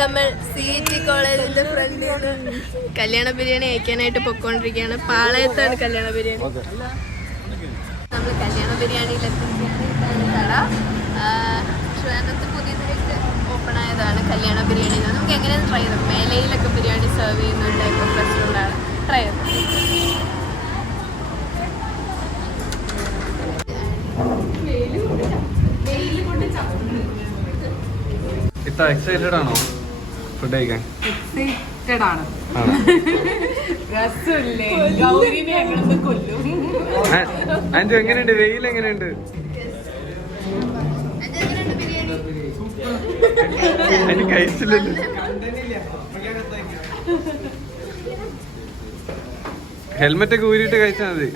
നമ്മൾ CET കോളേജിന്റെ ഫ്രണ്ടിൽ കല്യാണ ബിരിയാണി കഴിക്കാനായിട്ട് പൊക്കോണ്ടിരിക്കുകയാണ്. പാളയത്താണ് കല്യാണ ബിരിയാണി. നമ്മൾ കല്യാണ ബിരിയാണിയിലെത്തിക്കുകയാണ്. കട ട്രിവാൻഡ്രത്ത് പുതിയതായിട്ട് ഓപ്പൺ ആയതാണ് കല്യാണ ബിരിയാണി. നമുക്ക് എങ്ങനെയാണ് ട്രൈ ചെയ്തത്? മേലയിലൊക്കെ ബിരിയാണി സെർവ് ചെയ്യുന്ന ഒരു ടൈപ്പ് ഓഫ് റെസ്റ്റോറൻ്റാണ്. ട്രൈ ചെയ്തത്. ഇത്ര എക്സൈറ്റഡ് ആണോ ഫുഡ് കഴിക്കാൻ? എക്സൈറ്റഡ് ആണ്. രസമില്ലേ? ഗൗരിനെ ഞങ്ങളൊന്ന് കൊല്ലും. അഞ്ചു എങ്ങനെയുണ്ട്? വെയിൽ എങ്ങനെയുണ്ട്? എനിക്ക് കഴിച്ചില്ലല്ലോ. ഹെൽമെറ്റ് ഒക്കെ ഊരിയിട്ട് കഴിച്ചാൽ മതി.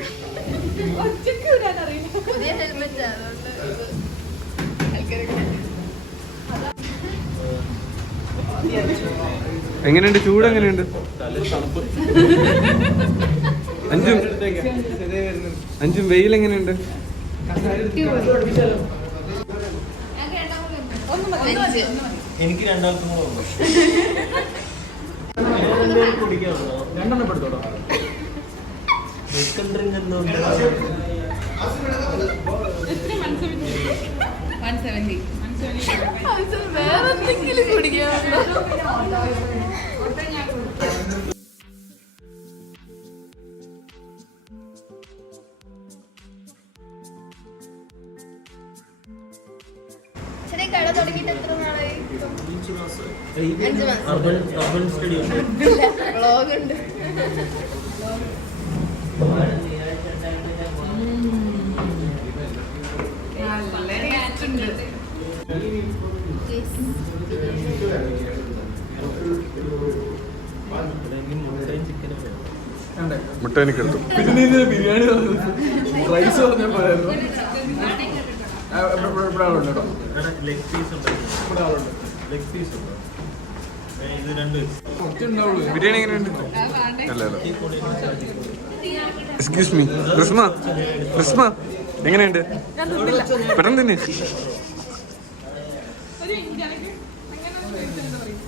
എങ്ങനെയുണ്ട്? ചൂട് എങ്ങനെയുണ്ട്? അഞ്ചും വെയിൽ എങ്ങനെയുണ്ട്? എനിക്ക് രണ്ടാൾക്കും വേറെന്തെങ്കിലും കുടിക്കാറുണ്ടോ? കട തുടങ്ങിയിട്ട് എത്ര നാളായി? 5 മാസം. വ്ളോഗുണ്ട്. മുട്ട എനിക്ക് എടുത്തു. ബിരിയാണി റൈസ് പറഞ്ഞാൽ പോയായിരുന്നു. ബിരിയാണി എങ്ങനെയുണ്ട്? അല്ലല്ലോ. എക്സ്ക്യൂസ് മീ, റിസ്മ എങ്ങനെയുണ്ട്? പെട്ടെന്ന് തന്നെ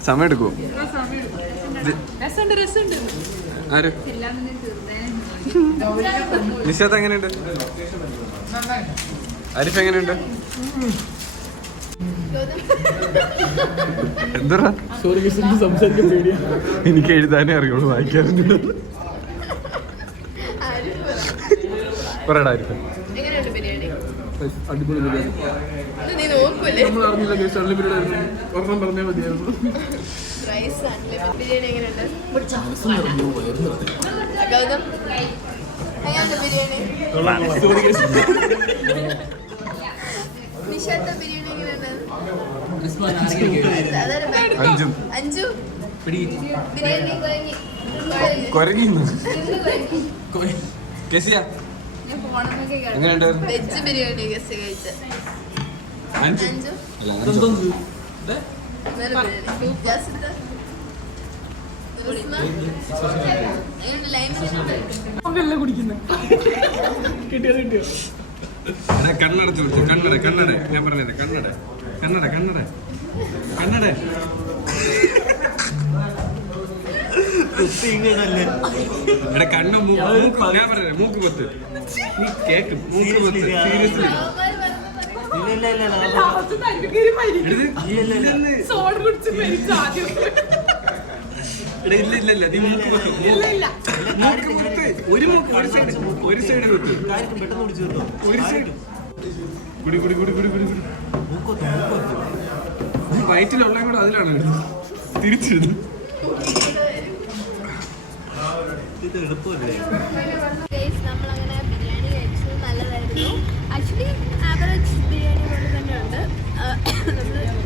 സമയം എടുക്കുവോ? ആര്? നിഷാത്ത് എങ്ങനെയുണ്ട്? ആരിഫ് എങ്ങനെയുണ്ട്? എന്താ എനിക്ക് എഴുതാനേ അറിയുള്ളൂ, വായിക്കാറുണ്ട്. പറയടാ ആരിഫ്. അടിപൊളി ബിരിയാണി. നമ്മൾ അറിഞ്ഞില്ല കേസ്. അൺലിമിറ്റഡ് ആയിരുന്നു. ഒരെണ്ണം പറഞ്ഞാൽ മതിയായിരുന്നു. എങ്ങനെയുണ്ട്? വെജ് ബിരിയാണി കഴിച്ച കണ്ണടച്ച് വിളിച്ചു. കണ്ണട ഞാൻ പറഞ്ഞത് കണ്ണട. എടാ കണ്ണ മൂക്ക് ഞാൻ പറഞ്ഞത് മൂക്ക് പൊത്ത്. നീ കേക്കും മൂക്ക് പൊത്ത്. സീരിയസ്ലി ഇല്ല നീ മൂക്ക് പൊത്ത്. ഒരു മൂക്ക് ഒരു സൈഡ് പൊത്ത്. ഒരു സൈഡ് കുടി വയറ്റിലുള്ള കൂടെ അതിലാണ് തിരിച്ചിരുന്നു. നമ്മളങ്ങനെ ബിരിയാണി കഴിച്ചത് നല്ലതായിരുന്നു. ആക്ച്വലി ആവറേജ് ബിരിയാണി പോലെ തന്നെ ഉണ്ട്.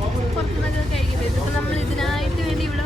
നമ്മൾ പുറത്തുനിന്നൊക്കെ കഴിക്കുന്നത്. ഇതിപ്പോൾ നമ്മൾ ഇതിനായിട്ട് വേണ്ടി ഇവിടെ